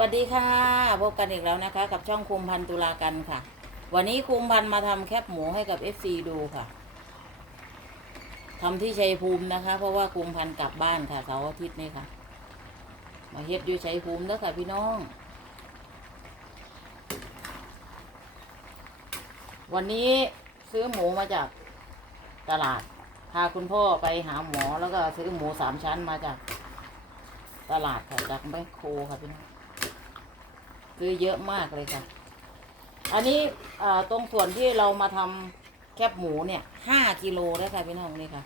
วัสดีค่ะ พบกันอีกแล้วนะคะ กับช่องคุมพันตุลากันค่ะ วันนี้คุมพันมาทำแคบหมูให้กับ FC ดูค่ะทำที่ชัยภูมินะคะ เพราะว่าคุมพันกลับบ้านค่ะเสาร์อาทิตย์นี่ค่ะ มาเฮ็ดอยู่ชัยภูมิแล้วค่ะพี่น้อง วันนี้ซื้อหมูมาจากตลาด พาคุณพ่อไปหาหมอแล้วก็ซื้อหมูสามชั้นมาจากตลาดค่ะจากแมคโครค่ะพี่น้อง ซื้อเยอะมากเลยค่ะ อันนี้ตรงส่วนที่เรามาทำแคบหมูเนี่ยห้ากิโลได้ค่ะพี่น้องนี่ค่ะ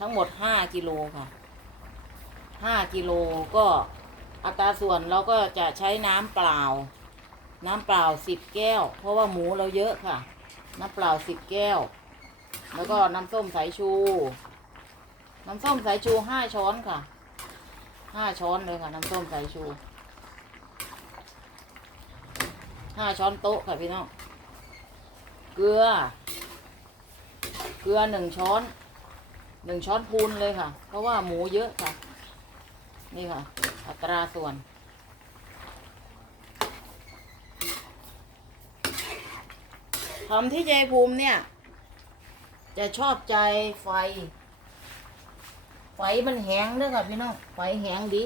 ทั้งหมดห้ากิโลค่ะห้ากิโลก็อัตราส่วนเราก็จะใช้น้ำเปล่า น้ำเปล่าสิบแก้ว เพราะว่าหมูเราเยอะค่ะ น้ำเปล่าสิบแก้ว แล้วก็น้ำส้มสายชู น้ำส้มสายชูห้าช้อนค่ะห้าช้อนเลยค่ะ น้ำส้มสายชู ห้าช้อนโต๊ะค่ะพี่น้อง เกลือ เกลือหนึ่งช้อน หนึ่งช้อนพูนเลยค่ะ เพราะว่าหมูเยอะค่ะ นี่ค่ะ อัตราส่วนทำที่ใจภูมิเนี่ย จะชอบใจไฟ ไฟมันแห้งเด้อค่ะพี่น้อง ไฟแห้งดี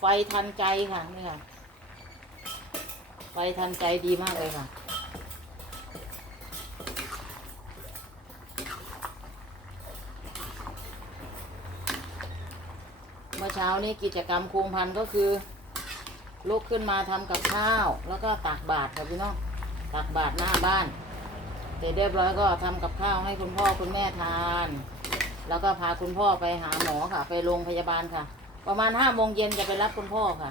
ไฟทันใจค่ะนี่ค่ะ ไฟทันใจดีมากเลยค่ะ เมื่อเช้านี้กิจกรรมคุมพันก็คือลุกขึ้นมาทำกับข้าว แล้วก็ตักบาตรค่ะพี่น้องตักบาตรหน้าบ้านเสร็จเรียบร้อยก็ทำกับข้าวให้คุณพ่อคุณแม่ทาน แล้วก็พาคุณพ่อไปหาหมอค่ะ ไปโรงพยาบาลค่ะ ประมาณห้าโมงเย็นจะไปรับคุณพ่อค่ะ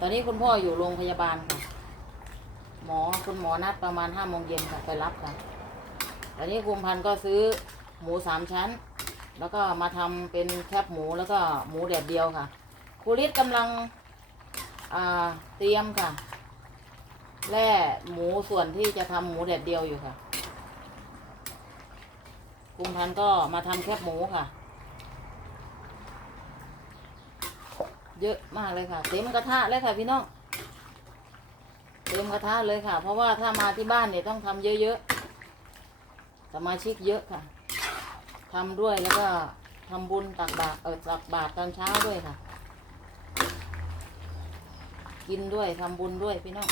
ตอนนี้คุณพ่ออยู่โรงพยาบาลค่ะ หมอคุณหมอนัดประมาณห้าโมงเย็นค่ะไปรับค่ะ ตอนนี้คุมพันธ์ก็ซื้อหมูสามชั้น แล้วก็มาทำเป็นแคบหมูแล้วก็หมูแดดเดียวค่ะครูฤทธิ์กำลังเตรียมค่ะแล่หมูส่วนที่จะทำหมูแดดเดียวอยู่ค่ะคุมพันธ์ก็มาทำแคบหมูค่ะ เยอะมากเลยค่ะ เต็มกระทะเลยค่ะพี่น้องเต็มกระทะเลยค่ะ เพราะว่าถ้ามาที่บ้านเนี่ยต้องทำเยอะๆสมาชิกเยอะค่ะทำด้วยแล้วก็ทำบุญตักบาตรเออตักบาตรตอนเช้าด้วยค่ะ กินด้วยทำบุญด้วยพี่น้อง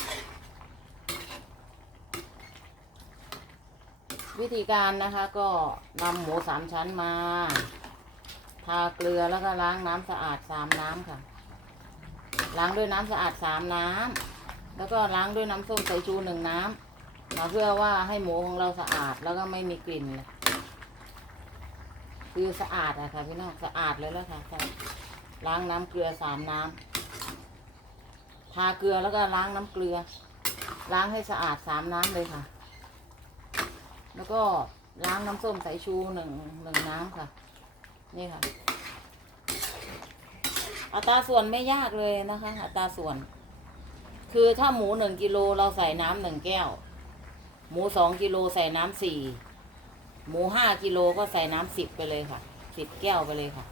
วิธีการนะคะก็นำหมูสามชั้นมา ทาเกลือแล้วก็ล้างน้ำสะอาดสามน้ำค่ะ ล้างด้วยน้ำสะอาดสามน้ำแล้วก็ล้างด้วยน้ำส้มสายชูหนึ่งน้ำมาเพื่อว่าให้หมูของเราสะอาดแล้วก็ไม่มีกลิ่นเลยคือสะอาดอะค่ะพี่น้องสะอาดเลยแล้วค่ะล้างน้ำเกลือสามน้ำทาเกลือแล้วก็ล้างน้ำเกลือ ล้างให้สะอาดสามน้ำเลยค่ะ แล้วก็ล้างน้ำส้มสายชูหนึ่งหนึ่งน้ำค่ะ นี่ค่ะ อัตราส่วนไม่ยากเลยนะคะอัตราส่วน คือถ้าหมูหนึ่งกิโลเราใส่น้ำหนึ่งแก้ว หมูสองกิโลใส่น้ำสี่หมูห้ากิโลก็ใส่น้ำสิบไปเลยค่ะสิบแก้วไปเลยค่ะ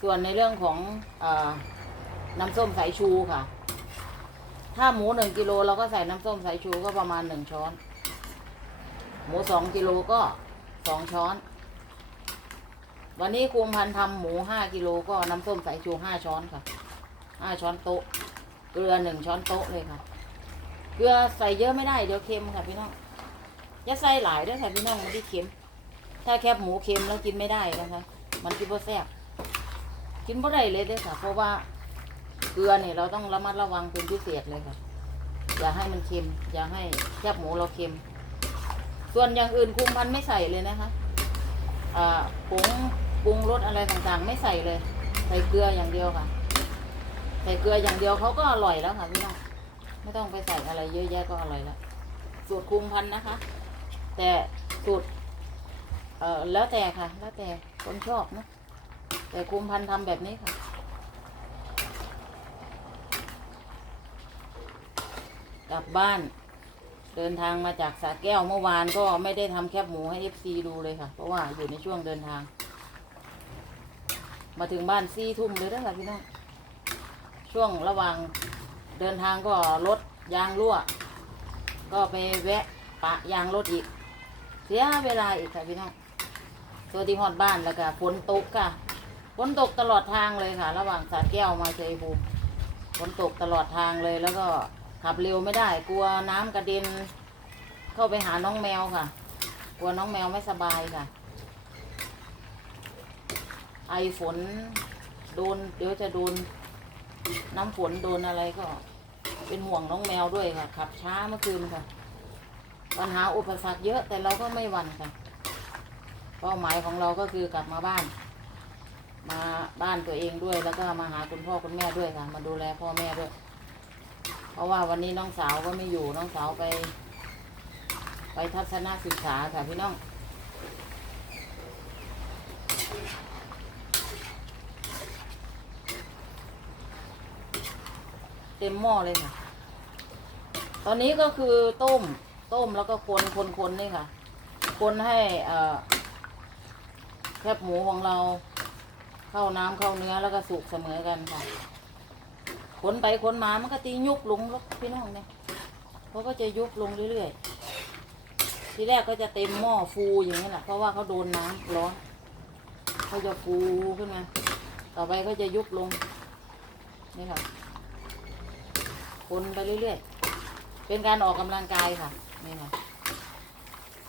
ส่วนในเรื่องของอน้ำส้มสายชูค่ะ ถ้าหมูหนึ่งกิโลเราก็ใส่น้ำส้มสายชูก็ประมาณหนึ่งช้อน หมูสองกิโลก็สองช้อน วันนี้คุมพันทำหมูห้ากิโลก็น้ำส้มสายชูห้าช้อนค่ะห้าช้อนโต๊ะ เกลือหนึ่งช้อนโต๊ะเลยค่ะ เกลือใส่เยอะไม่ได้เดี๋ยวเค็มค่ะพี่น้องอย่าใส่หลายด้วยค่ะพี่น้องมันที่เค็ม ถ้าแคบหมูเค็มแล้วกินไม่ได้นะคะ มันกินบ่แซ่บกินบ่ได้เลยเด้วยค่ะ เพราะว่าเกลือเนี่ยเราต้องระมัดระวังเป็นพิเศษเลยค่ะ อย่าให้มันเค็ม อย่าให้แคบหมูเราเค็ม ส่วนอย่างอื่นคุมพันไม่ใส่เลยนะคะอ่าผง ปรุงรสอะไรต่างๆ ไม่ใส่เลย ใส่เกลืออย่างเดียวค่ะ ใส่เกลืออย่างเดียวเขาก็อร่อยแล้วค่ะพี่น้องไม่ต้องไปใส่อะไรเยอะแยะก็อร่อยแล้วสูตรคุมพันนะคะ แต่สูตรเอ่อแล้วแต่ค่ะ แล้วแต่คนชอบนะแต่คุมพันธุ์ทำแบบนี้ค่ะกลับบ้านเดินทางมาจากสระแก้วเมื่อวานก็ไม่ได้ทำแคบหมูให้เอฟซีดูเลยค่ะ เพราะว่าอยู่ในช่วงเดินทาง มาถึงบ้านซี่ทุ่มเลยแล้วค่ะพี่น้อง ช่วงระหว่างเดินทางก็รถยางรั่ว ก็ไปแวะปะยางรถอีก เสียเวลาอีกค่ะพี่น้อง ตัวที่ฮอดบ้านแล้วก็ฝนตกค่ะฝนตกตลอดทางเลยค่ะ ระหว่างสาแก้วมาเชยภูมิฝนตกตลอดทางเลยแล้วก็ขับเร็วไม่ได้ กลัวน้ำกระเด็น เข้าไปหาน้องแมวค่ะ กลัวน้องแมวไม่สบายค่ะ ไอฝนโดน เดี๋ยวจะโดน น้ำฝนโดนอะไรก็ เป็นห่วงน้องแมวด้วยค่ะขับช้าเมื่อคืนค่ะ ปัญหาอุปสรรคเยอะแต่เราก็ไม่หวั่นค่ะเป้าหมายของเราก็คือกลับมาบ้าน มาบ้านตัวเองด้วยแล้วก็มาหาคุณพ่อคุณแม่ด้วยค่ะ มาดูแลพ่อแม่ด้วย เพราะว่าวันนี้น้องสาวก็ไม่อยู่น้องสาวไป ไปทัศนศึกษาค่ะพี่น้อง เต็มหม้อเลยค่ะ ตอนนี้ก็คือต้ม ต้มแล้วก็คนคนคนนี่ค่ะ คนให้อ่อแคบหมูของเราเข้าน้ำเข้าเนื้อแล้วก็สุกเสมอกันค่ะคนไปคนมามันก็ตียุบลงแล้วพี่น้องเนี่ยเขาก็จะยุบลงเรื่อยๆ ทีแรกก็จะเต็มหม้อฟูอย่างนี้แหละเพราะว่าเขาโดนน้ำร้อนเขาจะฟูขึ้นมา ต่อไปก็จะยุบลงนี่ค่ะ คนไปเรื่อยๆ เป็นการออกกำลังกายค่ะนี่ค่ะ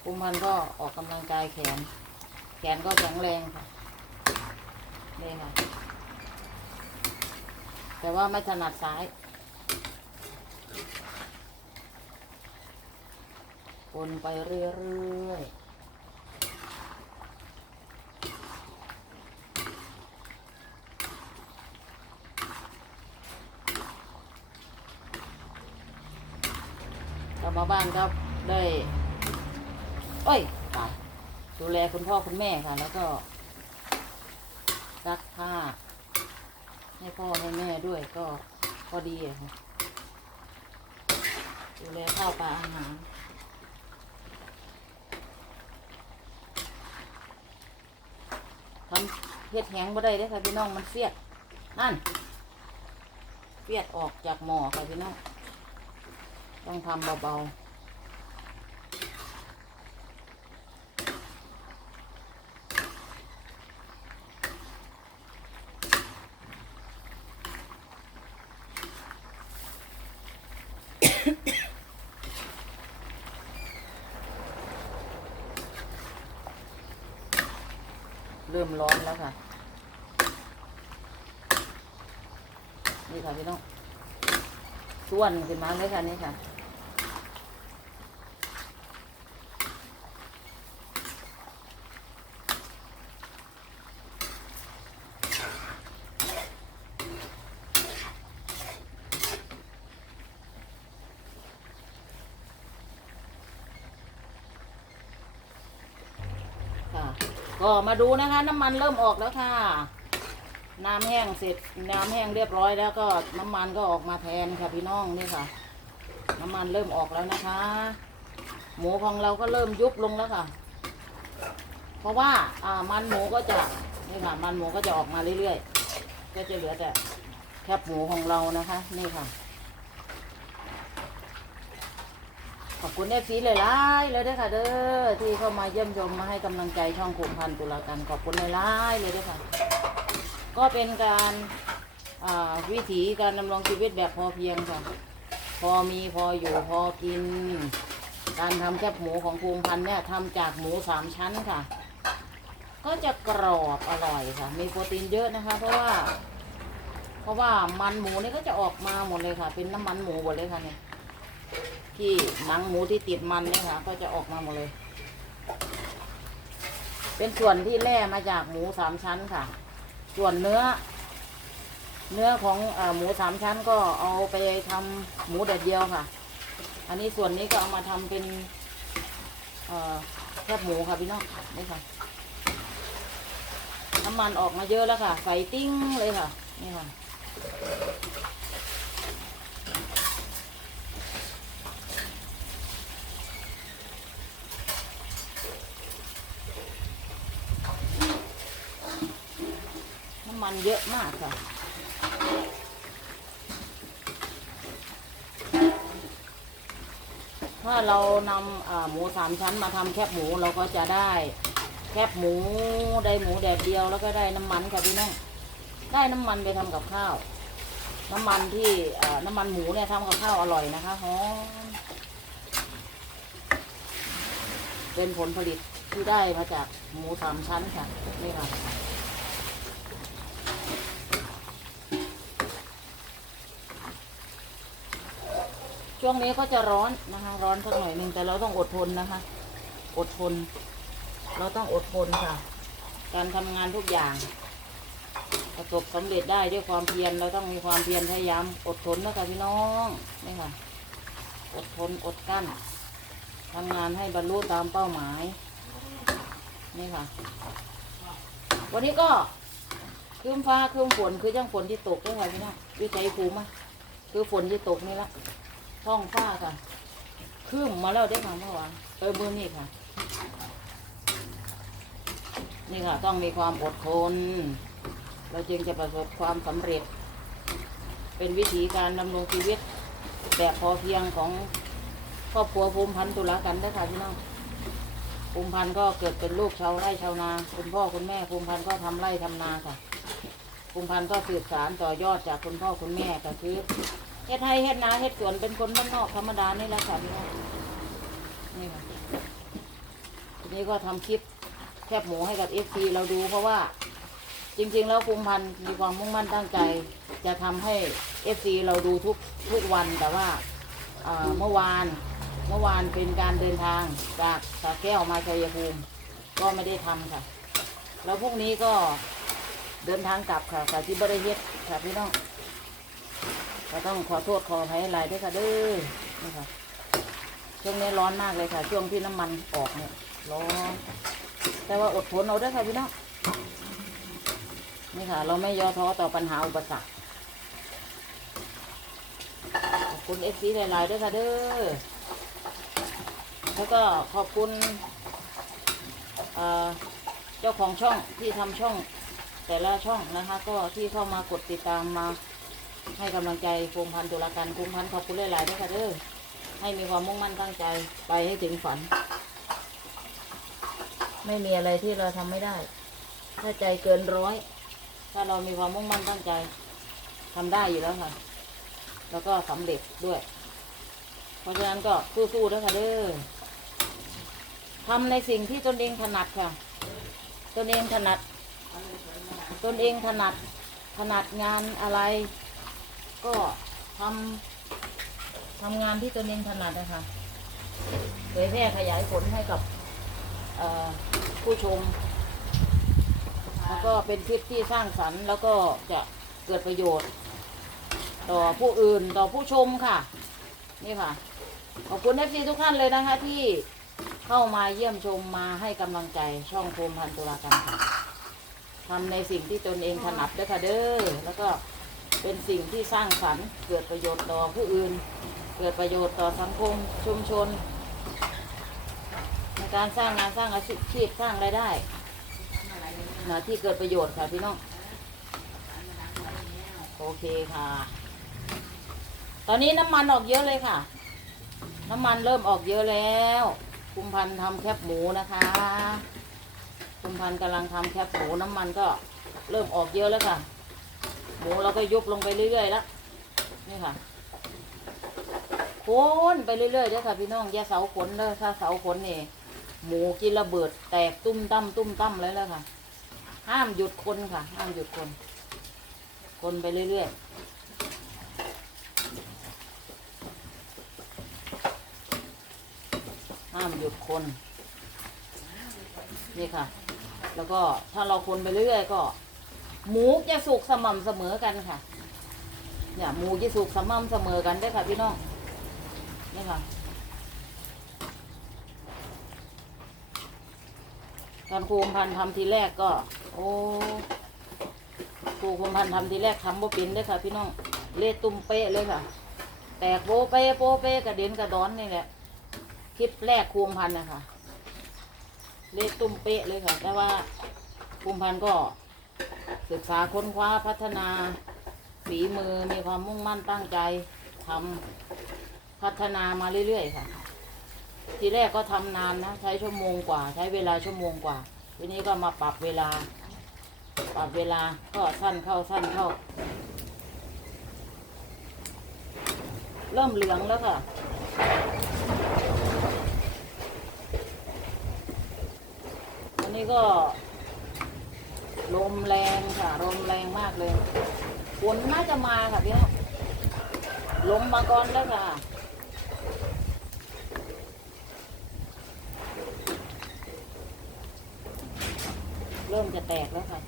คุมพันก็ออกกำลังกายแขน แขนก็แข็งแรงค่ะนี่ค่ะ แต่ว่าไม่ถนัดซ้ายคนไปเรื่อยๆ กลับมาบ้านก็ได้เอ้ยตายดูแลคุณพ่อคุณแม่ค่ะ แล้วก็ซักผ้าให้พ่อให้แม่ด้วยก็พอดีค่ะดูแลข้าวปลาอาหารทำเห็ดแหงบ่ได้เด้ค่ะพี่น้องมันเสียดนั่นเสียดออกจากหม้อค่ะพี่น้อง ต้องทำเบาๆเริ่มร้อนแล้วค่ะ นี่ค่ะพี่น้อง ส่วนขึ้นมาเลยค่ะนี่ค่ะค่ะก็มาดูนะคะ น้ำมันเริ่มออกแล้วค่ะ น้ำแห้งเสร็จน้ำแห้งเรียบร้อยแล้วก็น้ำมันก็ออกมาแทนค่ะพี่น้องนี่ค่ะ น้ำมันเริ่มออกแล้วนะคะ หมูของเราก็เริ่มยุบลงแล้วค่ะ เพราะว่าอ่ามันหมูก็จะนี่ค่ะ มันหมูก็จะออกมาเรื่อยๆก็จะเหลือแต่แคบหมูของเรานะคะ นี่ค่ะขอบคุณเอฟซีเลยล่ๆเลยด้วยค่ะเด้อที่เข้ามาเยี่ยมชมมาให้กำลังใจช่องคุมพันตุลากันขอบคุณเลยล่ๆเลยด้วยค่ะ ก็เป็นการวิถีการดำรงชีวิตแบบพอเพียงค่ะ พอมีพออยู่พอกิน การทำแคบหมูของภูมิพันธ์เนี่ยทำจากหมูสามชั้นค่ะ ก็จะกรอบอร่อยค่ะ มีโปรตีนเยอะนะคะ เพราะว่า เพราะว่ามันหมูนี่ก็จะออกมาหมดเลยค่ะ เป็นน้ำมันหมูหมดเลยค่ะเนี่ยที่หนังหมูที่ติดมันเนี่ยค่ะ ก็จะออกมาหมดเลย เป็นส่วนที่แล่มาจากหมูสามชั้นค่ะ ส่วนเนื้อ เนื้อของอหมูสามชั้นก็เอาไปทำหมูแดดเดียวค่ะ อันนี้ส่วนนี้ก็เอามาทำเป็นแคบหมูค่ะพี่น้องนี่ค่ะน้ำมันออกมาเยอะแล้วค่ะ ใส่ติ้งเลยค่ะ นี่ค่ะ เยอะมากค่ะถ้าเรานำหมูสามชั้นมาทำแคบหมูเราก็จะได้แคบหมูได้หมูแดดเดียวแล้วก็ได้น้ำมันค่ะพี่น้องได้น้ำมันไปทำกับข้าว น้ำมันที่น้ำมันหมูเนี่ยทำกับข้าวอร่อยนะคะหอมเป็นผลผลิตที่ได้มาจากหมูสามชั้นค่ะนี่ค่ะ ช่วงนี้ก็จะร้อนนะคะ ร้อนสักหน่อยหนึ่งแต่เราต้องอดทนนะคะ อดทน เราต้องอดทนค่ะ การทำงานทุกอย่างประสบสำเร็จได้ด้วยความเพียรเราต้องมีความเพียรพยายามอดทนนะคะพี่น้องนี่ค่ะ อดทนอดกั้นทำงานให้บรรลุตามเป้าหมาย นี่ค่ะ วันนี้ก็ครึ้มฟ้าครึ้มฝนคือจังฝนที่ตกด้วยค่ะพี่น้องวิจัยภูมิคือฝนที่ตกนี่ละ ท้องฟ้าค่ะครึ้มมาแล้วได้ค่ะเมื่อวานเออมือนี่ค่ะ นี่ค่ะ ต้องมีความอดทน เราจึงจะประสบความสำเร็จ เป็นวิธีการดำรงชีวิต แบบพอเพียงของครอบครัวภูมิพันธุ์ตุลากันได้ค่ะพี่น้องภูมิพันธุ์ก็เกิดเป็นลูกชาวไร่ชาวนา คุณพ่อคุณแม่ภูมิพันธุ์ก็ทำไร่ทำนาค่ะภูมิพันธุ์ก็สืบสารต่อยอดจากคุณพ่อคุณแม่ก็คือ เฮ็ดไร่เฮ็ดนาเฮ็ดสวนเป็นคนบ้านนอกธรรมดานี่แหละค่ะพี่น้องนี่ค่ะทีนี้ก็ทำคลิปแคบหมูให้กับเอฟซีเราดูเพราะว่าจริง ๆ แล้วภูมิพันธ์มีความมุ่งมั่นตั้งใจ จะทำให้เอฟซีเราดูทุกทุกวันแต่ว่าเมื่อวานเมื่อวานเป็นการเดินทางจากสระแก้วมาชัยภูมิ ก็ไม่ได้ทำค่ะ แล้วพรุ่งนี้ก็เดินทางกลับค่ะแต่ที่บริเฮ็ดค่ะพี่น้อง ก็ต้องขอโทษขออภัยหลายด้วยค่ะเด้อนี่ค่ะช่วงนี้ร้อนมากเลยค่ะ ช่วงที่น้ำมันออกเนี่ยร้อนแต่ว่าอดทนเอาด้วยค่ะพี่น้องนี่ค่ะ เราไม่ย่อท้อต่อปัญหาอุปสรรคขอบคุณเอฟซีหลายๆด้วยค่ะเด้อแล้วก็ขอบคุณเอ่อเจ้าของช่องที่ทำช่องแต่ละช่องนะคะ ก็ที่เข้ามากดติดตามมา ให้กำลังใจภูมิพันธ์ตุลาการภูมิพันธ์ขอบคุณหลายๆด้วยค่ะเด้อให้มีความมุ่งมั่นตั้งใจไปให้ถึงฝัน ไม่มีอะไรที่เราทำไม่ได้ ถ้าใจเกินร้อย ถ้าเรามีความมุ่งมั่นตั้งใจทำได้อยู่แล้วค่ะ แล้วก็สำเร็จด้วย เพราะฉะนั้นก็สู้ๆด้วค่ะเด้อทำในสิ่งที่ตนเองถนัดค่ะ ตนเองถนัด ตนเองถนัด ถนัดงานอะไร ก็ทำทำงานที่ตนเองถนัดนะคะเผยแพร่ขยายผลให้กับผู้ชม แล้วก็เป็นคลิปที่สร้างสรรค์ แล้วก็จะเกิดประโยชน์ ต่อผู้อื่นต่อผู้ชมค่ะ นี่ค่ะ ขอบคุณเอฟซีทุกท่านเลยนะคะ ที่เข้ามาเยี่ยมชมมาให้กำลังใจช่องภูมิพันธ์ตุลาการค่ะทำในสิ่งที่ตนเองถนัดด้วยค่ะเด้อแล้วก็ เป็นสิ่งที่สร้างสรรค์เกิดประโยชน์ต่อผู้อื่น เกิดประโยชน์ต่อสังคมชุมชน ในการสร้างงานสร้างอาชีพสร้างรายได้นะที่เกิดประโยชน์ค่ะพี่น้องโอเคค่ะ ตอนนี้น้ำมันออกเยอะเลยค่ะ น้ำมันเริ่มออกเยอะแล้วคุมพันทำแคบหมูนะคะคุมพันกำลังทำแคบหมูน้ำมันก็เริ่มออกเยอะแล้วค่ะ หมูเราก็ยุบลงไปเรื่อยๆแล้วนี่ค่ะโคนไปเรื่อยๆเด้อค่ะพี่น้องอย่าเสาขนเด้อถ้าเสาขนนี่หมูกินระเบิดแตกตุ้มตั้มตุ้มตั้มเลยแล้วค่ะ ห้ามหยุดคนค่ะ ห้ามหยุดคน คนไปเรื่อยๆห้ามหยุดคน นี่ค่ะ แล้วก็ถ้าเราคนไปเรื่อยๆก็ หมูจะสุกสม่ำเสมอกันค่ะเนี่ยหมูจะสุกสม่ำเสมอกันเด้ค่ะพี่น้องนี่ค่ะตอนครูคมพันธ์ทำทีแรกก็ โอ้ครูคมพันธ์ทำทีแรกทำโบเป็นเด้ค่ะ พี่น้องเละตุ้มเป๊ะเลยค่ะ แตกโปเป๊ะโปเป๊ะกระเด็นกระดอนนี่แหละคลิปแรกครูคมพันธ์นะคะเละตุ้มเป๊ะเลยค่ะ แต่ว่าครูคมพันธ์ก็ ศึกษาค้นคว้าพัฒนาฝีมือมีความมุ่งมั่นตั้งใจทำพัฒนามาเรื่อยๆค่ะ ทีแรกก็ทำนานนะ ใช้ชั่วโมงกว่า ใช้เวลาชั่วโมงกว่าทีนี้ก็มาปรับเวลา ปรับเวลาก็สั้นเข้าสั้นเข้า เริ่มเหลืองแล้วค่ะอันนี้ก็ ลมแรงค่ะลมแรงมากเลยฝนน่าจะมาค่ะพี่น้องลมมาก่อนแล้วค่ะเริ่มจะแตกแล้วค่ะ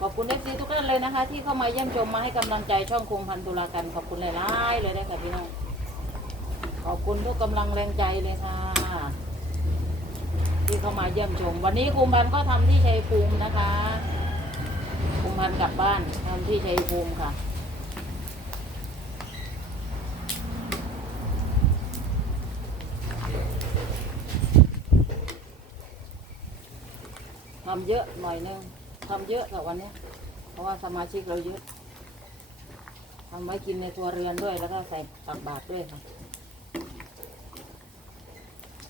ขอบคุณเอฟซีทุกท่านเลยนะคะ ที่เข้ามาเยี่ยมชมมาให้กำลังใจช่องคุมพันตุลากันขอบคุณหลายๆเลยนะคะพี่น้องขอบคุณทุกกำลังแรงใจเลยค่ะ ที่เข้ามาเยี่ยมชม วันนี้คุมพันก็ทำที่ชัยภูมินะคะคุมพันกลับบ้านทำที่ชัยภูมิค่ะทำเยอะหน่อยนึงทำเยอะกับวันเนี้ยเพราะว่าสมาชิกเราเยอะทำไว้กินในตัวเรือนด้วยแล้วก็ใส่ตักบาตรด้วยค่ะ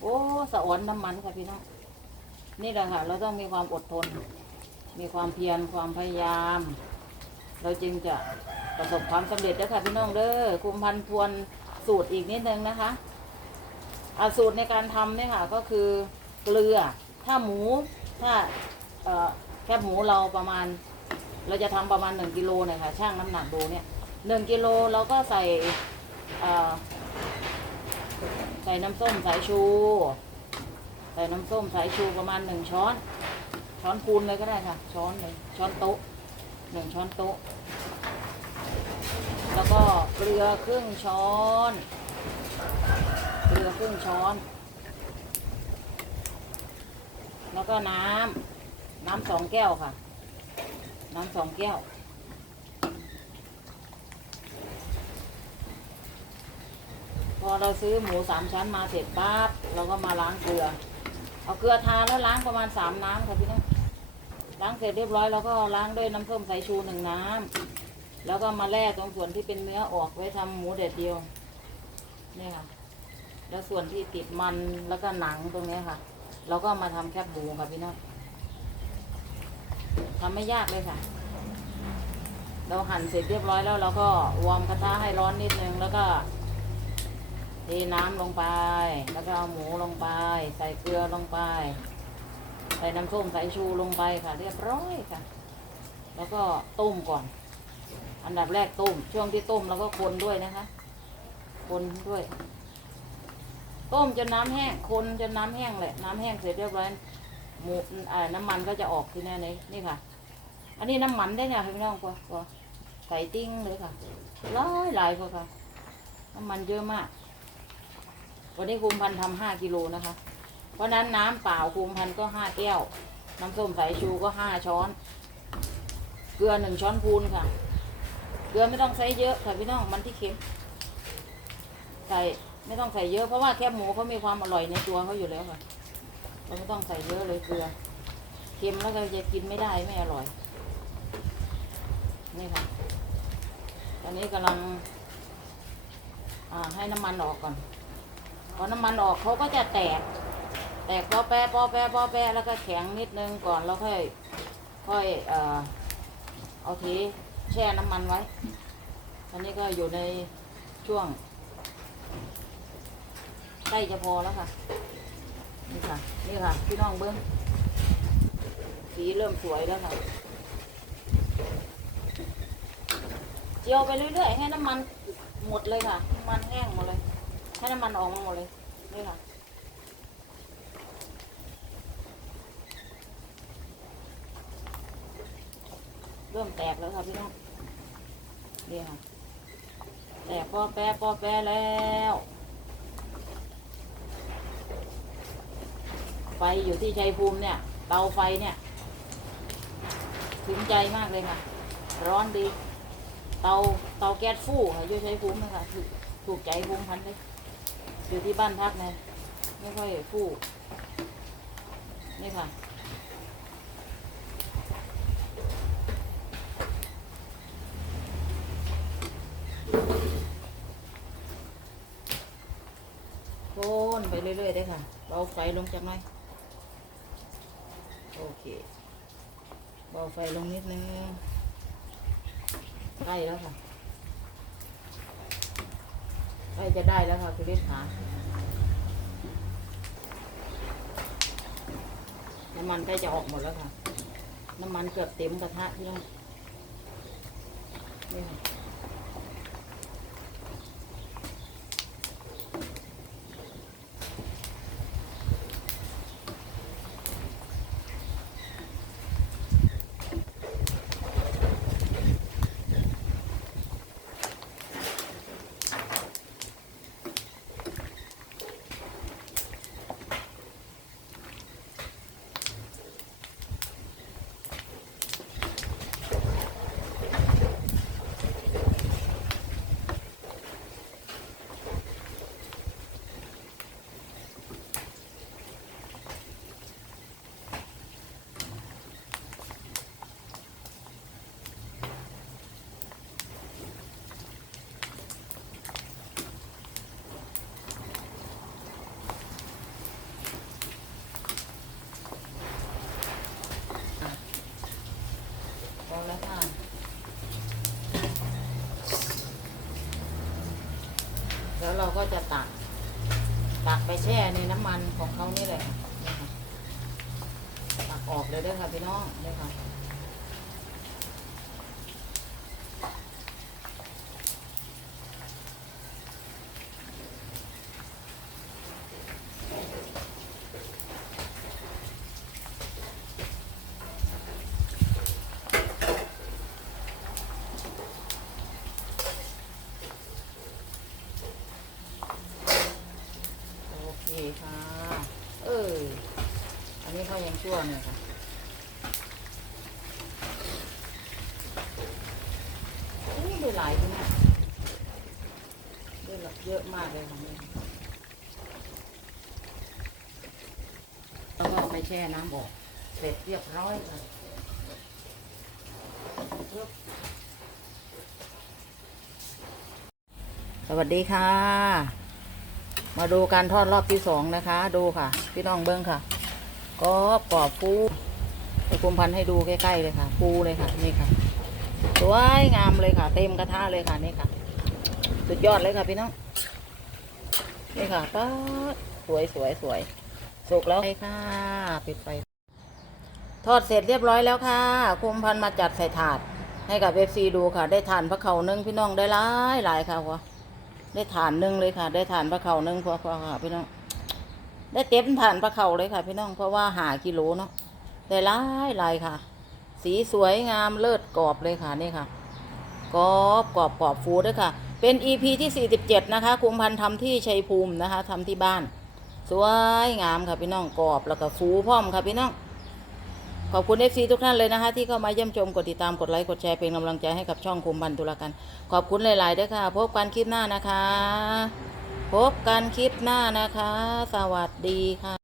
โอ้สะออนน้ำมันค่ะพี่น้องนี่แหละค่ะ เราต้องมีความอดทน มีความเพียรความพยายาม เราจึงจะประสบความสำเร็จแล้วค่ะพี่น้องเด้อคุมพันทวนสูตรอีกนิดนึงนะคะอาสูตรในการทำเนี่ยค่ะ ก็คือเกลือถ้าหมูถ้าแคบหมูเราประมาณ เราจะทำประมาณหนึ่งกิโลเนี่ยค่ะช่างน้ำหนักดูเนี่ยหนึ่งกิโลเราก็ใส่ ใส่น้ำส้มสายชู ใส่น้ำส้มสายชูประมาณหนึ่งช้อน ช้อนคูณเลยก็ได้ค่ะ ช้อนเลยช้อนโต๊ะหนึ่งช้อนโต๊ะ แล้วก็เกลือครึ่งช้อน เกลือครึ่งช้อน แล้วก็น้ำน้ำสองแก้วค่ะ น้ำสองแก้ว พอเราซื้อหมูสามชั้นมาเสร็จปั๊บเราก็มาล้างเกลือ เอาเกลือทาแล้วล้างประมาณสามน้ำค่ะพี่น้องล้างเสร็จเรียบร้อยแล้วก็ล้างด้วยน้ำส้มสายชูหนึ่งน้ำแล้วก็มาแล่ตรงส่วนที่เป็นเนื้อออกไว้ทำหมูเด็ดเดียวนี่ค่ะ แล้วส่วนที่ติดมันแล้วก็หนังตรงนี้ค่ะ เราก็มาทำแคบหมูค่ะพี่น้องทำไม่ยากเลยค่ะ เราหั่นเสร็จเรียบร้อยแล้วเราก็วอร์มกระทะให้ร้อนนิดนึงแล้วก็ เทน้ำลงไป แล้วก็เอาหมูลงไป ใส่เกลือลงไป ใส่น้ำส้มสายชูลงไปค่ะ เรียบร้อยค่ะ แล้วก็ต้มก่อน อันดับแรกต้ม ช่วงที่ต้มเราก็คนด้วยนะคะ คนด้วย ต้มจนน้ำแห้ง คนจนน้ำแห้งเลยน้ำแห้งเสร็จเรียบร้อย หมูอ่าน้ำมันก็จะออกที่แน่นี้นี่ค่ะ อันนี้น้ำมันได้เนี่ยพี่น้องกว่ากว่าใส่ติ้งเลยค่ะหลายหลายกว่าค่ะ น้ำมันเยอะมาก วันนี้คุมพันทำห้ากิโลนะคะ เพราะนั้นน้ำเปล่าคุมพันก็ห้าแก้ว น้ำส้มสายชูก็ห้าช้อน เกลือหนึ่งช้อนพูนค่ะ เกลือไม่ต้องใส่เยอะค่ะพี่น้องมันที่เค็ม ใส่ไม่ต้องใส่เยอะเพราะว่าแคบหมูเขามีความอร่อยในตัวเขาอยู่แล้วค่ะ เราไม่ต้องใส่เยอะเลยเกลือ เค็มแล้วก็จะกินไม่ได้ไม่อร่อย นี่ค่ะ ตอนนี้กำลังให้น้ำมันออกก่อน อน้ำมันออกเขาก็จะแตก แตกปอแปะปอแปะปอแปะแล้วก็แข็งนิดนึงก่อนแล้วค่อยค่อยเอ่อเอาเทแช่น้ำมันไว้ตอนนี้ก็อยู่ในช่วงใกล้จะพอแล้วค่ะ นี่ค่ะ นี่ค่ะ พี่น้องเบิ้งสีเริ่มสวยแล้วค่ะเจียวไปเรื่อยๆให้น้ำมันหมดเลยค่ะ น้ำมันแห้งหมดเลย ให้น้ำมันออกมาหมดเลย นี่ค่ะ เริ่มแตกแล้วค่ะพี่น้อง นี่ค่ะ แตกปอแปะปอแปะแล้ว ไฟอยู่ที่ชัยภูมิเนี่ย เตาไฟเนี่ยถึงใจมากเลยค่ะ ร้อนดี เตาเตาแก๊สฟู่ค่ะอยู่ชัยภูมินะคะถูกถูกใจภูมิพันเลย อยู่ที่บ้านพักไงไม่ค่อยฟู่นี่ค่ะโอ้ไปเรื่อยๆได้ค่ะเบาไฟลงจากหน่อย โอเคเบาไฟลงนิดนึงใกล้แล้วค่ะ ล้จะได้แล้วค่ะคุณเล็กขาน้ำมันใกล้จะออกหมดแล้วค่ะ น้ำมันเกือบเต็มกระทะที่น้องนี่ค่ะ ก็จะตัก ตักไปแช่ในน้ำมันของเขานี่แหละตักออกเลยได้วยค่ะพี่น้องได้ค่ะ โอเคค่ะ เออ อันนี้เขายังชั่วเนี่ยค่ะอู้ได้หลายที่นี่ได้ เยอะมากเลยของนี้แล้วก็เอาไปแช่น้ำออกเสร็จเรียบร้อยค่ะสวัสดีค่ะ มาดูการทอดรอบที่สองนะคะ ดูค่ะ พี่น้องเบิ้งค่ะกรอบกรอบฟูไปคุมพันให้ดูใกล้ๆเลยค่ะฟูเลยค่ะนี่ค่ะสวยงามเลยค่ะ เต็มกระทะเลยค่ะนี่ค่ะ สุดยอดเลยค่ะพี่น้อง นี่ค่ะป้าสวยสวยสวยสุกแล้วไปค่ะ ปิดไฟทอดเสร็จเรียบร้อยแล้วค่ะ คุมพันมาจัดใส่ถาด ให้กับเอฟซีดูค่ะ ได้ทานพระเขานึ่งพี่น้องได้หลายหลายค่ะวะได้ฐานนึ่งเลยค่ะ ได้ฐานปลาเขานึ่งพ่อพ่อค่ะพี่น้อง ได้เต็มฐานปลาเขาเลยค่ะ พี่น้อง เพราะว่าหากิโลเนาะ ได้หลายหลายค่ะ สีสวยงามเลิศกรอบเลยค่ะนี่ค่ะ กรอบกรอบกรอบฟูด้วยค่ะ เป็น EP ที่ 47 นะคะคุมพันธ์ทำที่ชัยภูมินะคะทำที่บ้าน สวยงามค่ะพี่น้องกรอบแล้วก็ฟูพร้อมค่ะพี่น้อง ขอบคุณ FC ทุกท่านเลยนะคะ ที่เข้ามาเยี่ยมชมกดติดตามกดไลค์กดแชร์เป็นกำลังใจให้กับช่องคุมพันธ์ตุลากันขอบคุณหลายๆด้วยค่ะ พบกันคลิปหน้านะคะ พบกันคลิปหน้านะคะ สวัสดีค่ะ